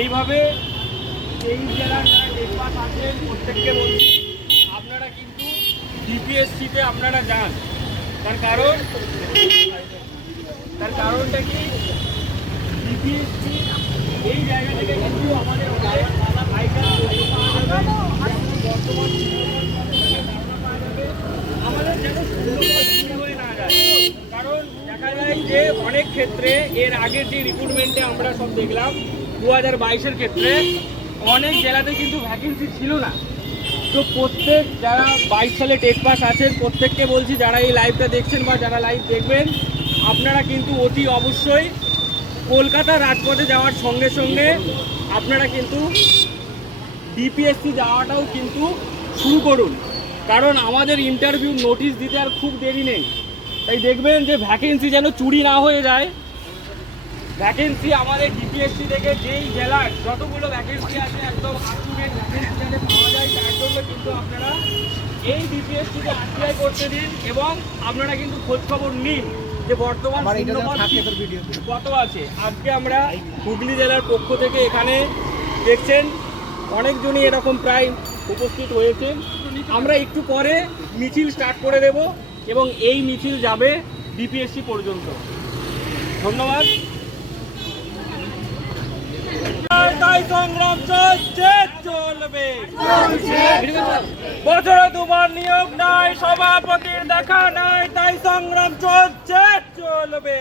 এইভাবে এই জেলার যারা টেটপাস আছেন প্রত্যেককে বলছি আপনারা কিন্তু ডিপিএসসিতে আপনারা যান। তার কারণটা কি, ডিপিএসসি এই জায়গা থেকে কিন্তু আমাদের আমাদের যেন হয়ে না যায়। কারণ দেখা যায় যে অনেক ক্ষেত্রে এর আগের যে রিক্রুটমেন্টে আমরা সব দেখলাম 2022-এর ক্ষেত্রে অনেক জেলাতে কিন্তু ভ্যাকেন্সি ছিল না। তো প্রত্যেক যারা 22 সালে টেটপাস আছেন প্রত্যেককে বলছি, যারা এই লাইভটা দেখছেন বা যারা লাইভ দেখবেন, আপনারা কিন্তু অতি অবশ্যই কলকাতা রাজপথে যাওয়ার সঙ্গে সঙ্গে আপনারা কিন্তু ডিপিএসসি যাওয়াটাও কিন্তু শুরু করুন। কারণ আমাদের ইন্টারভিউ নোটিশ দিতে আর খুব দেরি নেই। তাই দেখবেন যে ভ্যাকেন্সি যেন চুরি না হয়ে যায়। ভ্যাকেন্সি আমাদের ডিপিএসসি থেকে যেই জেলার যতগুলো ভ্যাকেন্সি আছে একদম আপ টু ডেট ভ্যাকেন্সি যাতে পাওয়া যায়, তার জন্য কিন্তু আপনারা এই ডিপিএসসিকে অ্যাপ্লাই করতে দিন এবং আপনারা কিন্তু খোঁজখবর নিন যে বর্তমান কত আছে। আজকে আমরা হুগলি জেলার পক্ষ থেকে এখানে দেখছেন অনেকজনই এরকম প্রায় উপস্থিত হয়েছে। আমরা একটু পরে মিছিল স্টার্ট করে দেব এবং এই মিছিল যাবে ডিপিএসসি পর্যন্ত। ধন্যবাদ। সংগ্রাম চলছে চলবে, বছরে দুবার নিয়োগ নাই, সভাপতির দেখা নাই, তাই সংগ্রাম চলছে চলবে।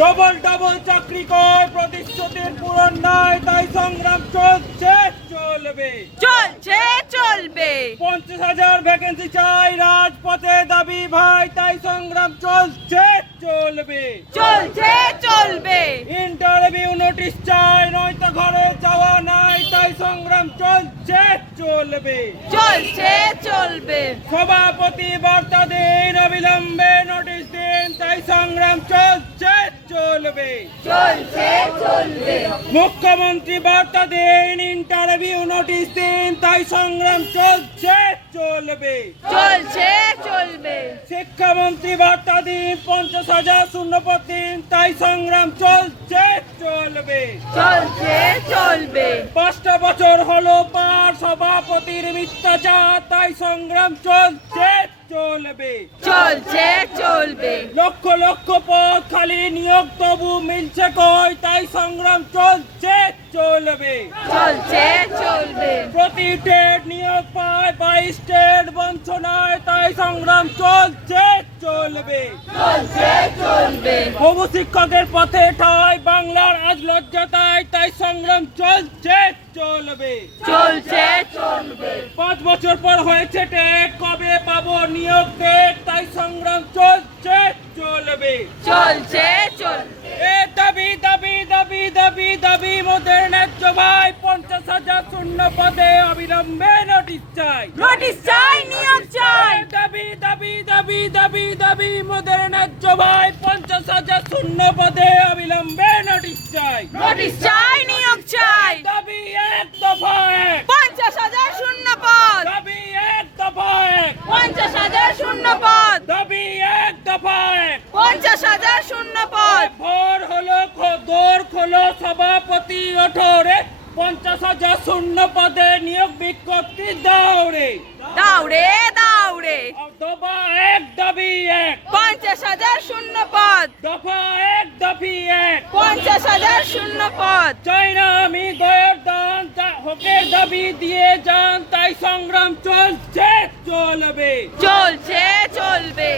ডবল ডবল চাকরি কর, প্রতিশ্রুতির পূরণ নাই, তাই সংগ্রাম চলছে চলবে। চলছে চলবে। 50,000 ভ্যাকেন্সি চাই, রাজপথে দাবি ভাই, তাই সংগ্রাম চলছে চলবে। চলছে চলবে। ইন্টারভিউ নোটিশ চাই, নয়তো ঘরে যাওয়া নাই, তাই সংগ্রাম চলছে চলবে। চলছে চলবে। সভাপতি বার্তা দিন, অবিলম্বে নোটিশ দিন, তাই সংগ্রাম চলছে চলবে। চলছে চলবে। মুখ্যমন্ত্রী বার্তা দিন, ইন্টারভিউ নোটিশ দিন, তাই সংগ্রাম চলছে চলবে। চলছে চলবে। শিক্ষামন্ত্রী বার্তা দিন, 50,000 শূন্যপদ দিন, তাই সংগ্রাম চলছে চলবে। চলছে চলবে। 5টা বছর হলো পার, সভাপতির মিথ্যাচার, তাই সংগ্রাম চলছে চলবে। চলছে চলবে। লক্ষ লক্ষ পদ খালি, নিয়োগ তবু মিলছে কই, তাই সংগ্রাম চলছে চলবে। চলছে চলবে। প্রতি টেট নিয়োগ পায়, 22 টেট বঞ্চনায়, তাই সংগ্রাম চলছে চলবে। চলছে চলবে। হবু শিক্ষকের পথে ঠাই, বাংলার আজ লজ্জাতায়, তাই সংগ্রাম চলছে চলবে। চলছে চলবে। 5 বছর পর হয়েছে টেট, কবে পাবো নিয়োগ ডেট, তাই সংগ্রাম চলছে চলবে। চলছে চলবে। এ দাবি দাবি দাবি দাবি দাবি মোদের ন্যায্য ভাই, 50,000 শূন্য পদে অবিলম্বে নোটিশ চাই। নোটিশ চাই, নিয়োগ চাই। দাবি দাবি দাবি দাবি দাবি মোদের ন্যায্য ভাই, 50,000 শূন্য পদে অবিলম্বে নোটিশ চাই। নোটিশ চাই, নিয়োগ চাই। দাবি এক দফা এক, 50,000 শূন্য পদ। দাবি এক দফা এক, 50,000 শূন্য পদ। দাবি এক দফা এক। 50,000 শূন্য পদ। ভোর হলো দোর খোলো, সভাপতি ওঠরে, 50,000 শূন্য পদে নিয়োগ বিজ্ঞপ্তি দৌড়ে। দাউড়ে দাউড়ে। দফা এক দাবি এক, 50,000 শূন্য পদ। দফা এক দাবি এক। 50,000 শূন্য পদ। চাই না আমি দয়ের দান, হকের দাবি দিয়ে যান, তাই সংগ্রাম চলছে চলবে। চলছে চলবে।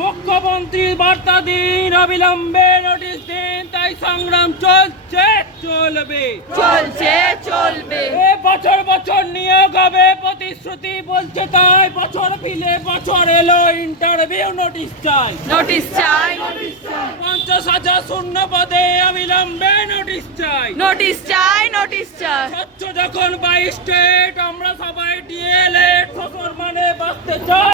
মুখ্যমন্ত্রী বার্তা দিন, অবিলম্বে নোটিশ দিন, তাই সংগ্রাম চলছে চলবে। চলছে চলবে। এ বছর বছর নিয়োগ হবে, প্রতিশ্রুতি বলছে তাই, বছর ফিরে বছর এলো, ইন্টারভিউ নোটিশ চাই। নোটিশ চাই, নোটিশ চাই। 50,000 শূন্য পদে অবিলম্বে নোটিশ চাই। নোটিশ চাই, নোটিশ চাই। স্বচ্ছ যখন 22 স্টেট, আমরা সবাই ডিএলএড, শ্বশুর মানে বাঁচতে চাই।